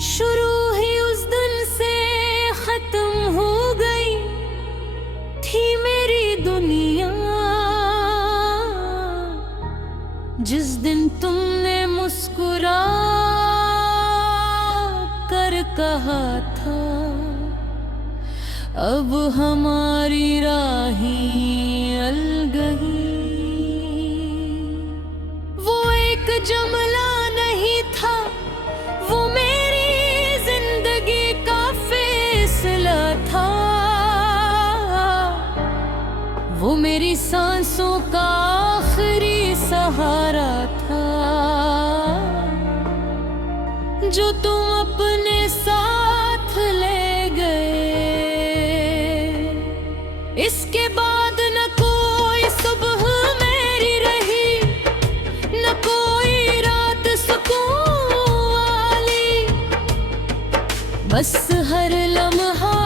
शुरू ही उस दिन से खत्म हो गई थी मेरी दुनिया। जिस दिन तुमने मुस्कुरा कर कहा था अब हमारी राहें अलगही, वो एक जुमला नहीं था, वो मेरी जिंदगी का फैसला था, वो मेरी सांसों का आखिरी सहारा था, जो तुम अपने साथ ले गए। इसके बाद न कोई सुबह मेरी रही, न कोई रात सुकून वाली, बस हर लम्हा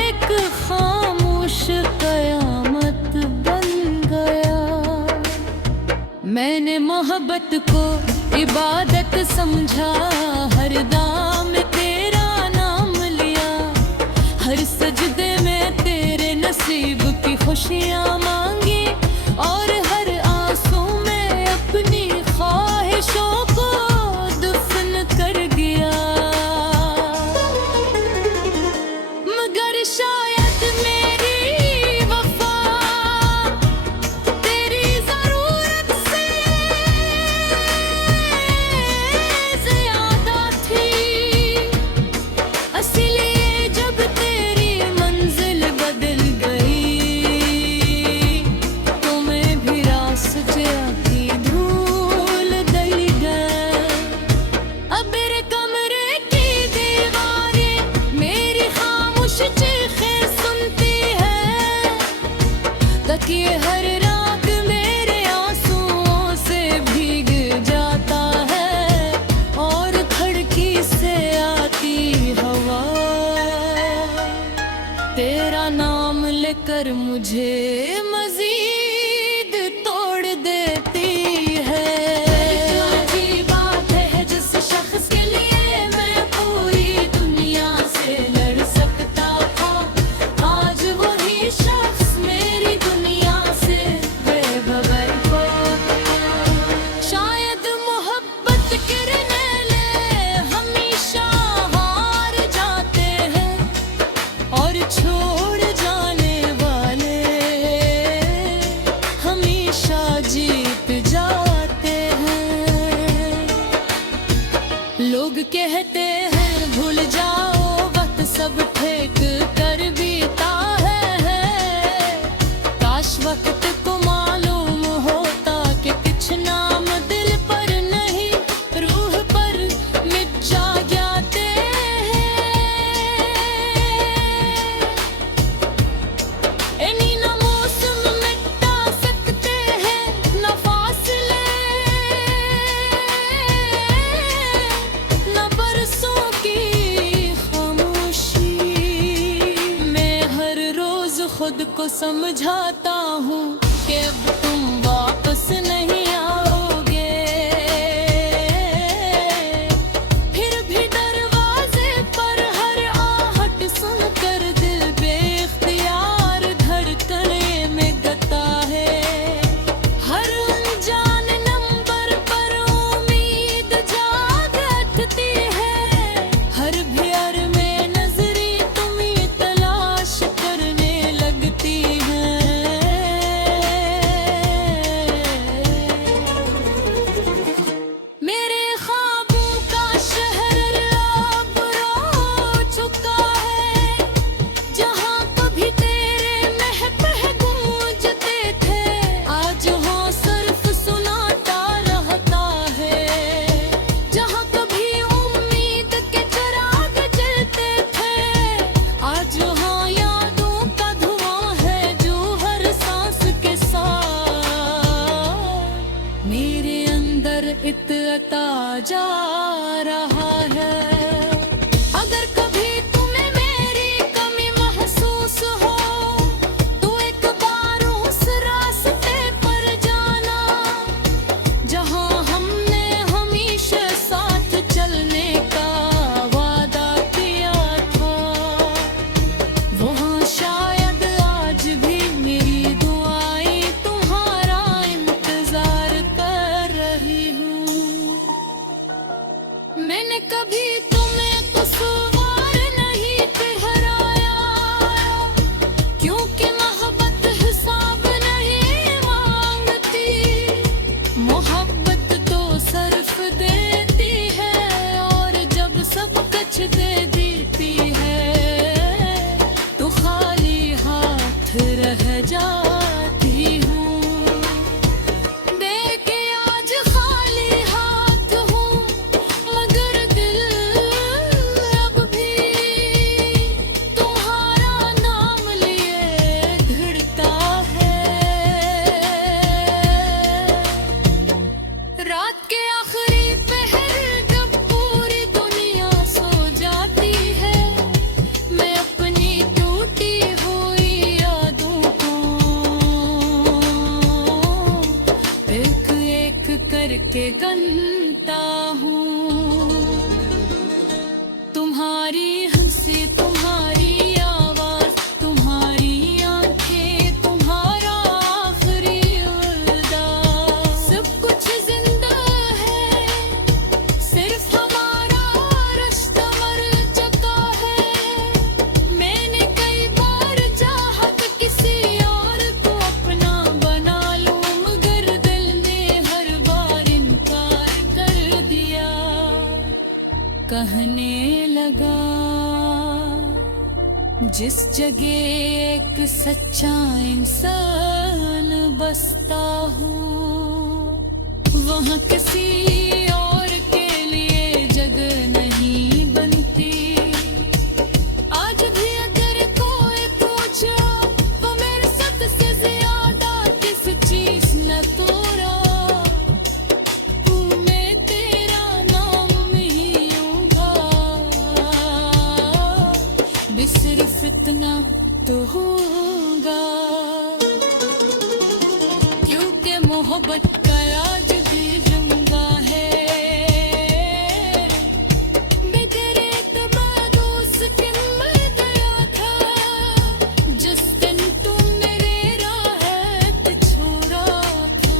एक खामोश कयामत बन गया। मैंने मोहब्बत को इबादत समझा, हर दाम में तेरा नाम लिया, हर सजदे में तेरे नसीब की खुशियाँ मांगी, और हर आंसू में अपनी ख्वाहिशों को दफन कर दिया। मगर शायद मेरी वफा तेरी जरूरत से ज्यादा थी, इसलिए जब तेरी मंजिल बदल गई तो मैं भी रास्ते की धूल दल गई। अब मेरे कमरे की दीवारें मेरी खामोश चीखें सुनती है, तकिए हर रात मेरे आंसुओं से भीग जाता है, और खिड़की से आती हवा तेरा नाम लेकर मुझे मजीद तोड़ देती है। अजीब बात है जिस शख्स के लिए मैं पूरी दुनिया से लड़ सकता था, आज वही शख्स मेरी दुनिया से बेखबर हो। शायद मोहब्बत के रनैले हमेशा हार जाते हैं, और छोड़ जाने वाले हमेशा जीत जाते हैं। लोग कहते हैं भूल जाओ वक्त सब फेंक कर बीता है, काश वक्त को मालूम होता कि कुछ नाम दिल पर नहीं रूह पर मिट जाते हैं। इन्हीं न मौसम मिटा सकते हैं न फासले, न बरसों की खामोशी। मैं हर रोज खुद को समझाता हूँ कि अब तुम वापस नहीं आओगे, फिर भी दरवाजे पर हर आहट सुनकर दिल बेख्तियार धड़कने में गता है। हर अनजान नंबर पर उम्मीद जाग उठती है, हर प्यार में नजरें तुम्हें तलाश करने लगती हैं। कभी तुम्हें कसूरवार नहीं ठहराया, क्योंकि मोहब्बत हिसाब नहीं मांगती। मोहब्बत तो सिर्फ देती है, और जब सब कुछ दे देती है तो खाली हाथ रह जाती हूँ। देख आज खाली हाथ हूँ, मगर दिल अब भी तुम्हारा नाम लिए धड़कता है। रात के आखिरी पहर जब पूरी दुनिया सो जाती है, मैं अपनी टूटी हुई यादों को एक एक करके गिनता हूँ। तुम्हारी हंसी, तुम्हारी आवाज, तुम्हारी आंखें, तुम्हारा आखिरी वादा, सब कुछ जिंदा है, सिर्फ हमारा रिश्ता मर चुका है। मैंने कई बार चाहा कि किसी और को अपना बना लूं, मगर दिल ने हर बार इनकार कर दिया। कहने लगा जिस जगह एक सच्चा इंसान बसता हो, वहाँ किसी और के लिए जगह नहीं बनती। आज भी अगर कोई पूछे तो मेरे सद से ज्यादा किस चीज न तोड़ा, मैं तेरा नाम ही लूंगा। भी सिर्फ इतना तो होगा, क्योंकि मोहब्बत का राज भी जिंदा है। बगैर एतमाद उसके मर गया था, जिस दिन तुम मेरे राह छोड़ा था।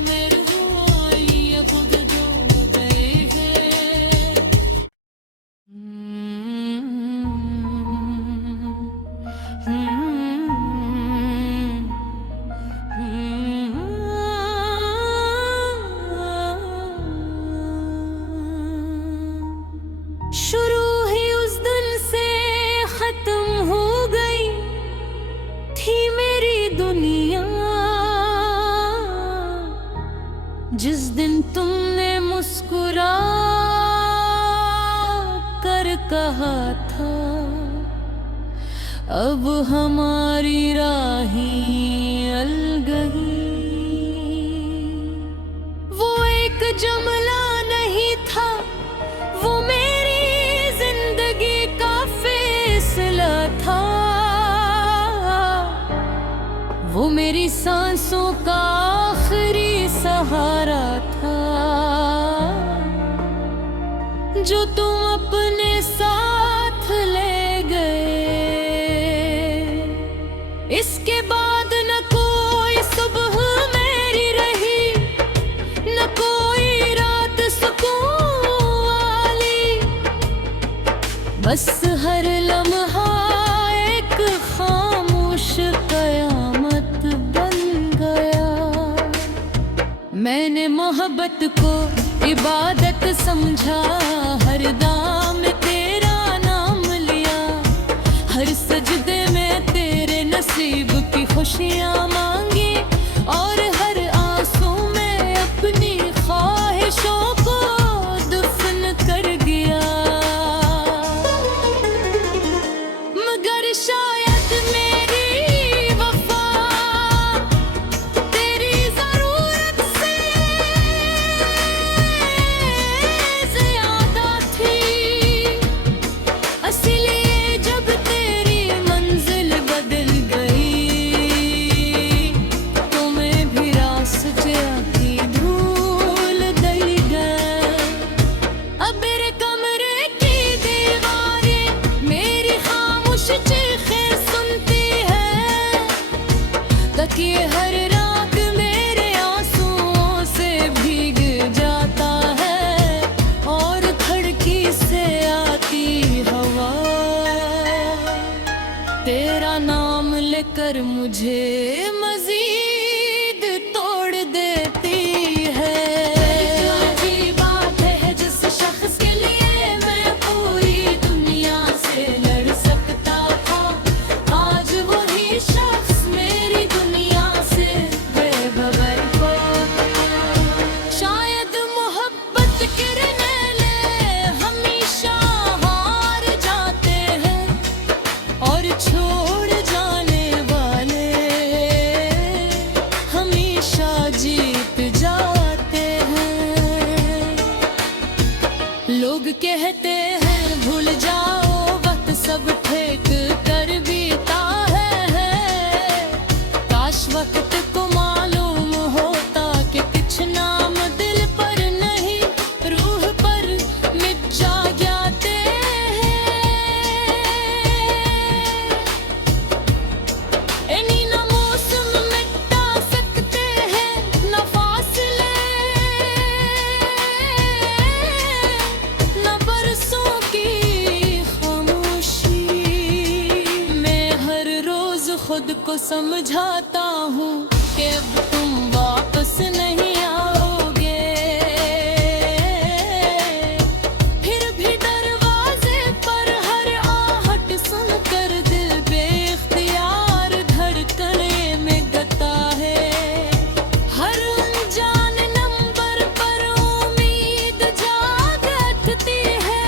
मेरे हुआई अब डूब गए हैं। शुरू ही उस दिन से खत्म हो गई थी मेरी दुनिया, जिस दिन तुमने मुस्कुरा कर कहा था अब हमारी राहें अलगही। वो एक जुमला नहीं था, वो मेरी जिंदगी का फैसला था। वो मेरी सांसों का आखिरी सहारा था, जो तुम अपने साथ ले गए। इसके बाद न कोई सुबह मेरी रही, न कोई रात सुकून वाली। बस हर लम्हा एक खामोश कयामत बन गया। मैंने मोहब्बत को इबादत समझा, हर दाम में तेरा नाम लिया, हर सजदे में तेरे नसीब की खुशियाँ मांगी, और हर आंसू में अपनी ख्वाहिशों को दफन कर गया। मगर शायद मेरी वफा तेरी जरूरत से ज्यादा थी, इसलिए जब तेरी मंजिल बदल गई तो मैं भी रास्ते की धूल दल गई। अब मेरे कमरे की दीवारें मेरी खामोश चीखें सुनती है, तकिए हर रात मेरे आंसुओं से भीग जाता है, और खिड़की से कर मुझे मजीद तोड़ देती है। क्या अजीब बात है जिस शख्स के लिए मैं पूरी दुनिया से लड़ सकता था, आज वही शख्स मेरी दुनिया से बेखबर हो। शायद मोहब्बत के रंगले हमेशा हार जाते हैं और छोड़ जाने वाले हमेशा जीत जाते हैं। लोग कहते हैं भूल जाओ वक्त सब ठेक कर बीता है। काश वक्त को मालूम होता कि कुछ नाम दिल पर नहीं रूह पर मिट जाते हैं। इन्हीं ना मौसम मिटा सकते हैं ना फासले, ना बरसों की खामोशी। मैं हर रोज खुद को समझाता हूँ कि अब तुम वापस नहीं आओगे। फिर भी दरवाजे पर हर आहट सुनकर दिल बेख्तियार धड़कने में गाता है। हर अनजान नंबर पर उम्मीद जाग उठती है।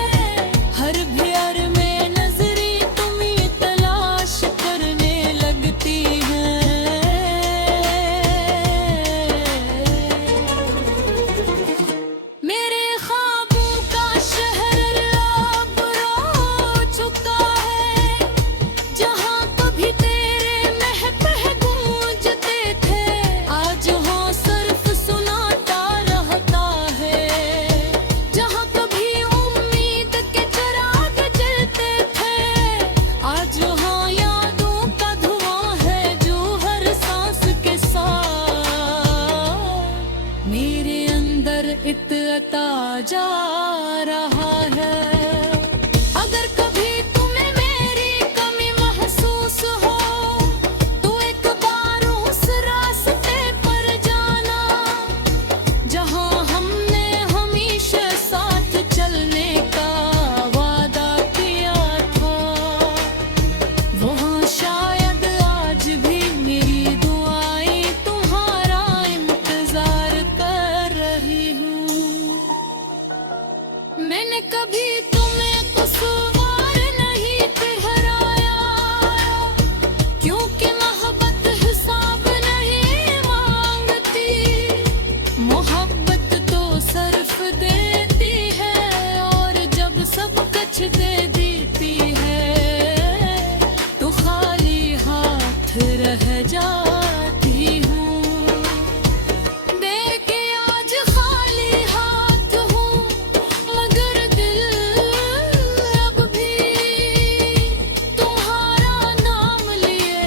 हर भीड़ में नजरी तुम्हें तलाश करने लगती है। मेरे ख्वाबों का शहर अब रो चुका है, जहाँ कभी तेरे महक गूंजते थे आज हो सिर्फ सुनाता रहता है। जहाँ कभी उम्मीद के चिराग जलते थे आज वहाँ यादों का धुआं है जो हर सांस के साथ मेरे अंदर इतना जा रहा है। अगर कभी तुम्हें मेरी कमी महसूस हो तो एक बार उस रास्ते पर जाना जहाँ हमने हमेशा साथ चलने का वादा किया था। वहाँ शायद आज भी मेरी दुआएं तुम्हारा इंतजार कर रही हूँ। मैंने कभी तुम्हें कसूरवार नहीं ठहराया, क्योंकि मोहब्बत हिसाब नहीं मांगती। मोहब्बत तो सिर्फ देती है और जब सब कुछ दे देती है तो खाली हाथ रह जाती हूँ। देख आज खाली हाथ हूँ मगर दिल अब भी तुम्हारा नाम लिए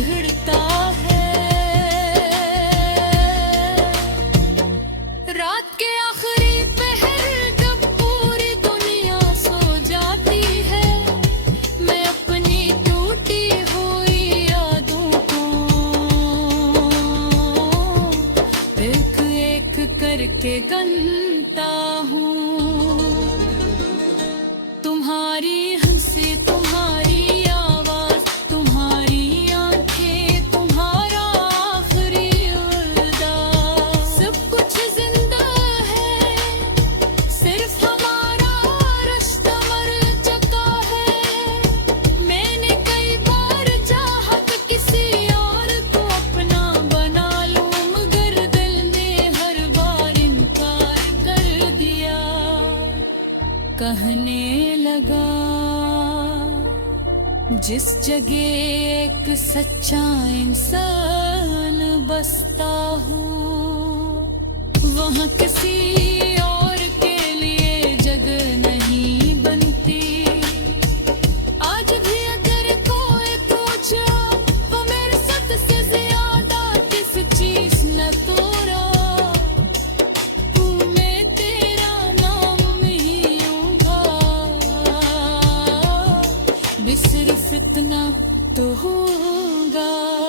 धड़कता है। रात के आखिरी पहर जब पूरी दुनिया सो जाती है, मैं अपनी टूटी हुई यादों को एक एक करके गिनता हूँ। तुम्हारी हंसी तुम्हारी आवाज तुम्हारी आंखें तुम्हारा आखिरी वादा, सब कुछ जिंदा है सिर्फ हमारा रास्ता मर चुका है। मैंने कई बार चाहा कि किसी और को अपना बना लूं मगर दिल ने हर बार इनकार कर दिया। कहने लगा जिस जगह एक सच्चा इंसान बसता हो वहाँ किसी और के लिए जगह नहीं बनती। आज भी अगर कोई पूछे वो मेरे साथ से ज्यादा किस चीज न तोड़ा, मैं तेरा नाम ही लूंगा। भी सिर्फ इतना तो होगा जाऊंगा।